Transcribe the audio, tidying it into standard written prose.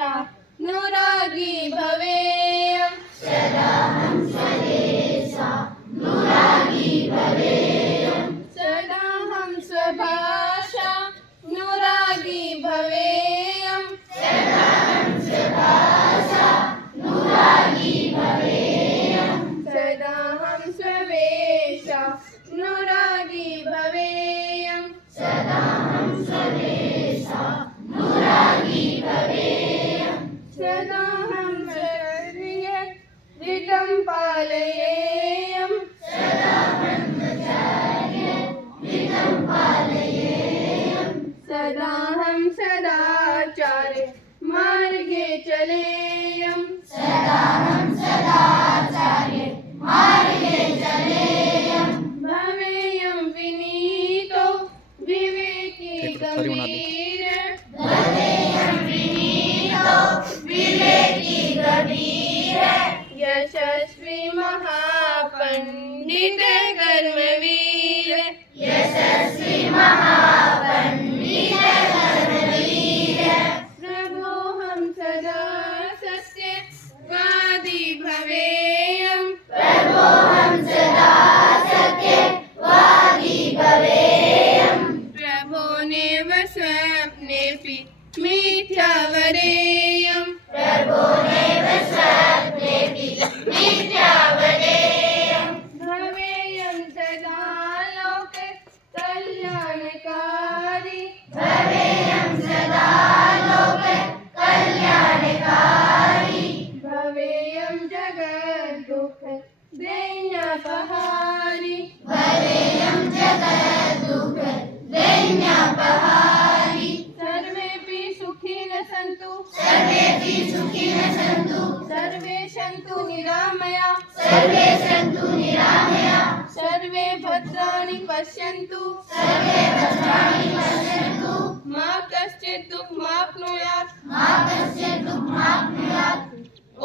नुरागी भवेयं सदा हंसदेशा नुरागी भवेयं सदा हम स्वभाषा नुरागी भवेयं सदा हंसभाषा नुरागी भवेयं सदा हम स्वेषा नुरागी भवेयं सदा हंसदेशा नुरागी भवेयं सदा हम सर्वयं पालयेयं सदा ब्रह्मचार्य विदं पालयेयं सदा हम सदाचार्य मार्गे चलेयं सदा हम सदाचार्य मार्गे चलेयं भवेयं विनीतो विवेकी गंभीर भवेयं विनीतो विवेकी गंभीर यशस्वी महापंडित कर्मवीर यशस्वी महापंडित कर्मवीर प्रभो हम सदा सत्य वादी भवेयं प्रभो हम सदा सत्यवादी भवेयं प्रभो नेव स्वप्नेऽपि मिथ्या वरेयं प्रभो नेव स्वप्नेऽपि मिथ्या वदेयं भवेयं सदा लोके कल्याणकारी भवेयं सदा लोके कल्याणकारी भवेयं जगद्दुःख दैन्यपहारी भवेयं जगद्दुःख दैन्यपहारी सर्वेऽपि सुखिनः सन्तु सर्वेऽपि सुखिनः सन्तु सर्वे सन्तु निरामया सर्वे सन्तु निरामया सर्वे भद्राणि पश्यन्तु सर्वे भद्राणि पश्यन्तु मा कश्चित् दुःखमाप्नुयात् मा कश्चित् दुःखमाप्नुयात्